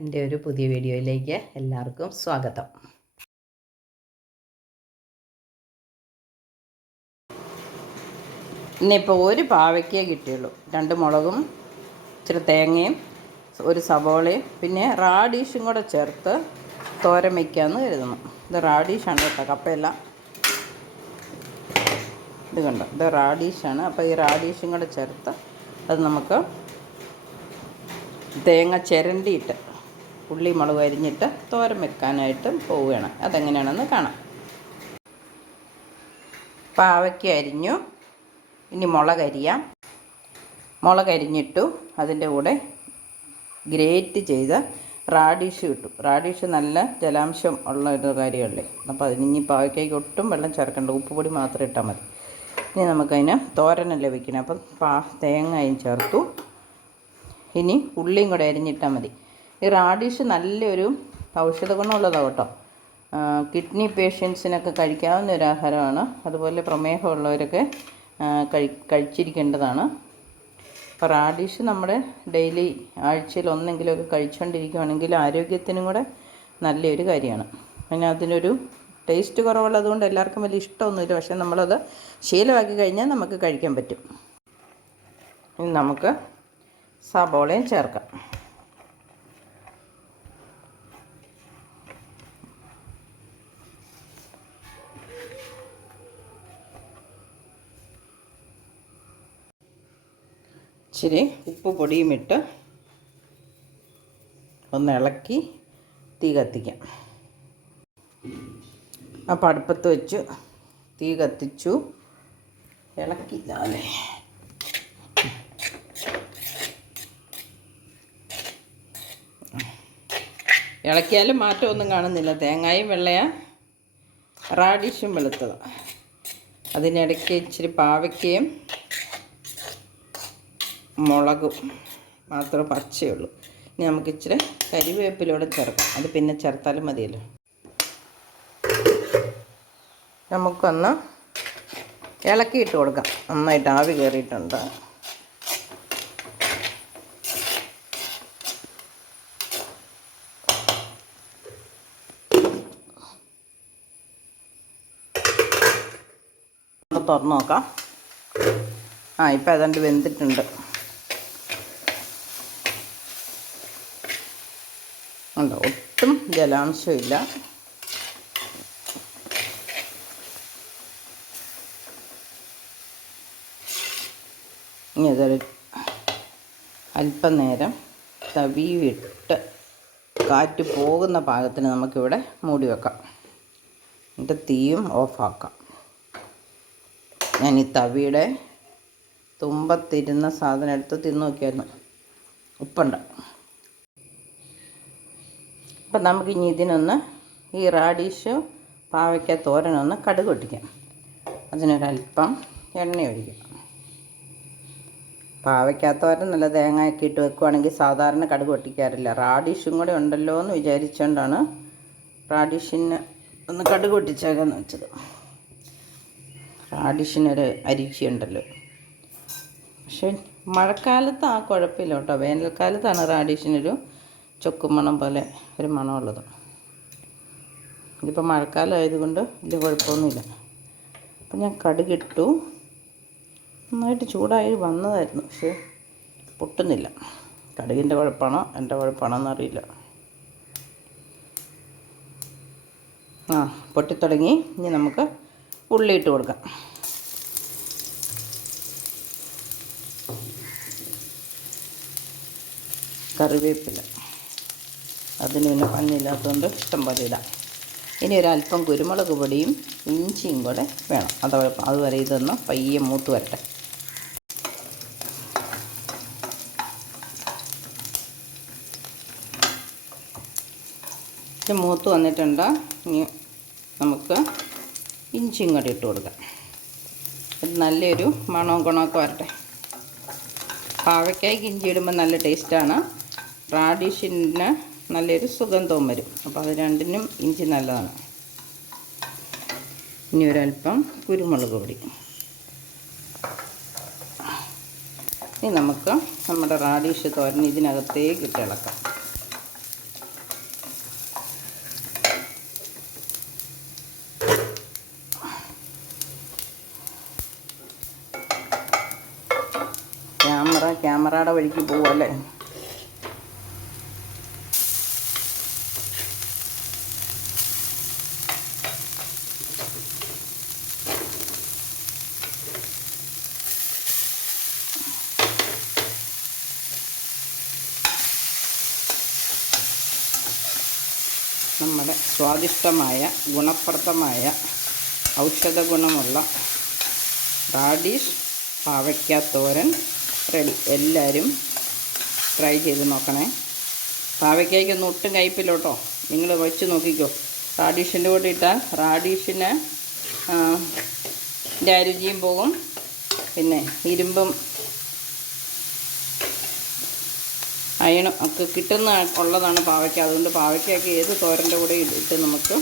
എന്റെ ഒരു പുതിയ വീഡിയോയിലേക്ക് എല്ലാവർക്കും സ്വാഗതം. ഇന്നിപ്പോൾ ഒരു പാവയ്ക്കേ കിട്ടിയുള്ളൂ. രണ്ട് മുളകും ഇച്ചിരി തേങ്ങയും ഒരു സവോളയും പിന്നെ റാഡീഷും കൂടെ ചേർത്ത് തോരൻ വയ്ക്കാമെന്ന് കരുതുന്നു. ഇത് റാഡീഷാണ് കേട്ടോ കപ്പയല്ല. ഇത് കണ്ടോ ഇത് റാഡീഷാണ്. അപ്പോൾ ഈ റാഡീഷും കൂടെ ചേർത്ത് അത് നമുക്ക് തേങ്ങ ചിരണ്ടിയിട്ട് ഉള്ളി മുളക് അരിഞ്ഞിട്ട് തോരൻ വെക്കാനായിട്ട് പോവുകയാണ്. അതെങ്ങനെയാണെന്ന് കാണാം. പാവയ്ക്ക് അരിഞ്ഞു. ഇനി മുളക് അരിയാം. മുളക് അരിഞ്ഞിട്ടു അതിന്റെ കൂടെ ഗ്രേറ്റ് ചെയ്ത റാഡിഷ് കിട്ടും റാഡിഷ് നല്ല ജലാംശം ഉള്ള ഒരു കാര്യമല്ലേ? അപ്പോൾ അതിന് ഇനി പാവയ്ക്കായ്ക്ക് ഒട്ടും വെള്ളം ചേർക്കേണ്ട. ഉപ്പുപൊടി മാത്രം ഇട്ടാൽ മതി. ഇനി നമുക്കതിന് തോരനല്ലേ വെക്കണം. അപ്പം പാ തേങ്ങയും ചേർത്തു. ഇനി ഉള്ളിയും കൂടെ അരിഞ്ഞിട്ടാൽ മതി. ഈ റാഡിഷ് നല്ലൊരു ഔഷധ ഗുണമുള്ളതാണ് കേട്ടോ. കിഡ്നി പേഷ്യൻസിനൊക്കെ കഴിക്കാവുന്ന ഒരു ആഹാരമാണ്. അതുപോലെ പ്രമേഹമുള്ളവരൊക്കെ കഴി കഴിച്ചിരിക്കേണ്ടതാണ്. അപ്പോൾ റാഡിഷ് നമ്മുടെ ഡെയിലി ആഴ്ചയിൽ ഒന്നെങ്കിലുമൊക്കെ കഴിച്ചുകൊണ്ടിരിക്കുകയാണെങ്കിൽ ആരോഗ്യത്തിനും കൂടെ നല്ലൊരു കാര്യമാണ്. പിന്നെ അതിനൊരു ടേസ്റ്റ് കുറവുള്ളതുകൊണ്ട് എല്ലാവർക്കും വലിയ ഇഷ്ടമൊന്നുമില്ല. പക്ഷേ നമ്മളത് ശീലമാക്കി കഴിഞ്ഞാൽ നമുക്ക് കഴിക്കാൻ പറ്റും. ഇനി നമുക്ക് സബോളയും ചേർക്കാം. ഇച്ചിരി ഉപ്പ് പൊടിയും ഇട്ട് ഒന്ന് ഇളക്കി തീ കത്തിക്കാം. അപ്പോൾ അടുപ്പത്ത് വെച്ച്. തീ കത്തിച്ചു. ഇളക്കി. അല്ലേ ഇളക്കിയാലും മാറ്റമൊന്നും കാണുന്നില്ല. തേങ്ങയും വെള്ളയാ. റാഡിഷും വെളുത്തതാണ് അതിനിടയ്ക്ക് ഇച്ചിരി പാവയ്ക്കയും മുളകും മാത്രം പച്ചയുള്ളൂ. ഇനി നമുക്ക് ഇച്ചിരി കരിവേപ്പിലൂടെ ചേർക്കാം. അത് പിന്നെ ചേർത്താലും മതിയല്ലോ. നമുക്കൊന്ന് ഇളക്കിയിട്ട് കൊടുക്കാം. നന്നായിട്ട് ആവി കയറിയിട്ടുണ്ട്. തുറന്നു നോക്കാം. ആ ഇപ്പം ഏതാണ്ട് വെന്തിട്ടുണ്ട്. ഉണ്ടോ ഒട്ടും ജലാംശമില്ല. ഇനി അതൊരു അല്പനേരം തവിയിട്ട് കാറ്റ് പോകുന്ന പാകത്തിന് നമുക്കിവിടെ മൂടി വെക്കാം. എന്നിട്ട് തീയും ഓഫാക്കാം. ഞാൻ ഈ തവിയുടെ തുമ്പത്തിരുന്ന സാധനം എടുത്ത് തിന്നു നോക്കിയായിരുന്നു. ഉപ്പുണ്ട്. അപ്പം നമുക്കിനി ഇതിനൊന്ന് ഈ റാഡിഷ് പാവയ്ക്ക തോരനൊന്ന് കടുക് പൊട്ടിക്കാം. അതിനൊരല്പം എണ്ണ ഒഴിക്കാം. പാവയ്ക്കാത്തോരൻ നല്ല തേങ്ങയൊക്കെ ഇട്ട് വെക്കുവാണെങ്കിൽ സാധാരണ കടുക് പൊട്ടിക്കാറില്ല. റാഡിഷും കൂടെ ഉണ്ടല്ലോ എന്ന് വിചാരിച്ചുകൊണ്ടാണ് റാഡിഷിന് ഒന്ന് കടുക് പൊട്ടിച്ചേക്കാന്ന് വെച്ചത്. റാഡിഷിനൊരു അരിച്ചിയുണ്ടല്ലോ. പക്ഷേ മഴക്കാലത്ത് ആ കുഴപ്പമില്ല കേട്ടോ. വേനൽക്കാലത്താണ് റാഡിഷിനൊരു ചൊക്കുമണം പോലെ ഒരു മണമുള്ളത്. ഇതിപ്പോൾ മഴക്കാലം ആയതുകൊണ്ട് വലിയ കുഴപ്പമൊന്നുമില്ല. അപ്പം ഞാൻ കടുകിട്ടു. നന്നായിട്ട് ചൂടായി വന്നതായിരുന്നു പക്ഷേ പൊട്ടുന്നില്ല. കടുകിന്റെ കുഴപ്പമാണോ? എന്റെ കുഴപ്പമാണോ എന്നറിയില്ല ആ പൊട്ടിത്തുടങ്ങി. ഇനി നമുക്ക് ഉള്ളി ഇട്ട് കൊടുക്കാം. കറിവേപ്പില. അതിന് പിന്നെ പഞ്ഞില്ലാത്തതുകൊണ്ട് ഇഷ്ടം പോലെ ഇടാം. ഇനി ഒരല്പം കുരുമുളക് പൊടിയും ഇഞ്ചിയും കൂടെ വേണം. അത് അതുവരെ ഇതൊന്ന് പയ്യെ മൂത്ത് വരട്ടെ. ഇത് മൂത്ത് വന്നിട്ടുണ്ട്. ഇനി നമുക്ക് ഇഞ്ചിയും കൂടി ഇട്ട് കൊടുക്കാം. ഇത് നല്ലൊരു മണവും ഗുണമൊക്കെ വരട്ടെ. പാവയ്ക്കായ്ക്ക് ഇഞ്ചി ഇടുമ്പോൾ നല്ല ടേസ്റ്റാണ്. റാഡിഷിന് നല്ലൊരു സുഗന്ധവും വരും. അപ്പോൾ അത് രണ്ടിനും ഇഞ്ചി നല്ലതാണ്. ഇനി ഒരല്പം കുരുമുളക് പൊടി. ഇനി നമുക്ക് നമ്മുടെ റാഡീഷ് തോരൻ ഇതിനകത്തേക്ക് ഇട്ടിളക്കാം ക്യാമറ ക്യാമറയുടെ വഴിക്ക് പോവുക നമ്മുടെ സ്വാദിഷ്ടമായ ഗുണപ്രദമായ ഔഷധ ഗുണമുള്ള റാഡിഷ് പാവയ്ക്ക തോരൻ റെഡി. എല്ലാവരും ട്രൈ ചെയ്ത് നോക്കണേ. പാവയ്ക്കൊന്നും ഒട്ടും കയ്പില്ലോട്ടോ. നിങ്ങൾ വെച്ച് നോക്കിക്കോ. റാഡിഷിന്റെ കൂടെ ഇട്ടാൽ റാഡിഷിന് രുചിയും പോകും. പിന്നെ ഇരുമ്പും അയണും. ഒക്കെ കിട്ടുന്ന ഉള്ളതാണ് പാവയ്ക്ക. അതുകൊണ്ട് പാവയ്ക്കൊക്കെ ഏത് തോരന്റെ കൂടെ ഇട്ട് നമുക്ക്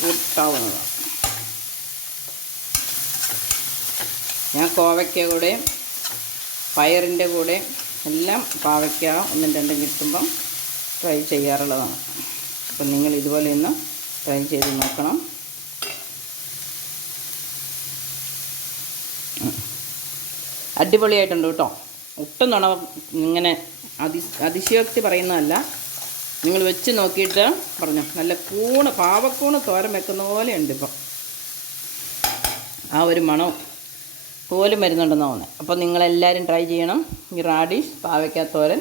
കൂട്ടാവുന്നതാണ് ഞാൻ കോവയ്ക്ക കൂടെ പയറിന്റെ കൂടെ എല്ലാം പാവയ്ക്ക ഒന്നും രണ്ടും കിട്ടുമ്പം ട്രൈ ചെയ്യാറുള്ളതാണ്. അപ്പം നിങ്ങൾ ഇതുപോലെ ഒന്ന് ട്രൈ ചെയ്ത് നോക്കണം. അടിപൊളിയായിട്ടുണ്ട് കേട്ടോ. ഒട്ടും നുണ ഇങ്ങനെ അതി അതിശയോക്തി പറയുന്നതല്ല. നിങ്ങൾ വെച്ച് നോക്കിയിട്ട് പറഞ്ഞു. നല്ല കൂണ് പാവക്കൂണ് തോരൻ വെക്കുന്ന പോലെ ഉണ്ട് ഇപ്പം. ആ ഒരു മണം പോലും വരുന്നുണ്ടെന്ന് തോന്നുന്നത് അപ്പോൾ നിങ്ങളെല്ലാവരും ട്രൈ ചെയ്യണം. ഈ റാഡിഷ് പാവയ്ക്കാത്തോരൻ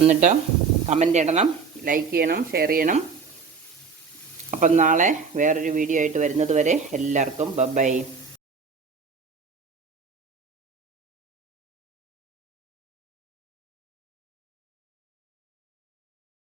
എന്നിട്ട് കമന്റ് ഇടണം ലൈക്ക് ചെയ്യണം ഷെയർ ചെയ്യണം. അപ്പം നാളെ വേറൊരു വീഡിയോ ആയിട്ട് വരുന്നത് വരെ എല്ലാവർക്കും ബൈ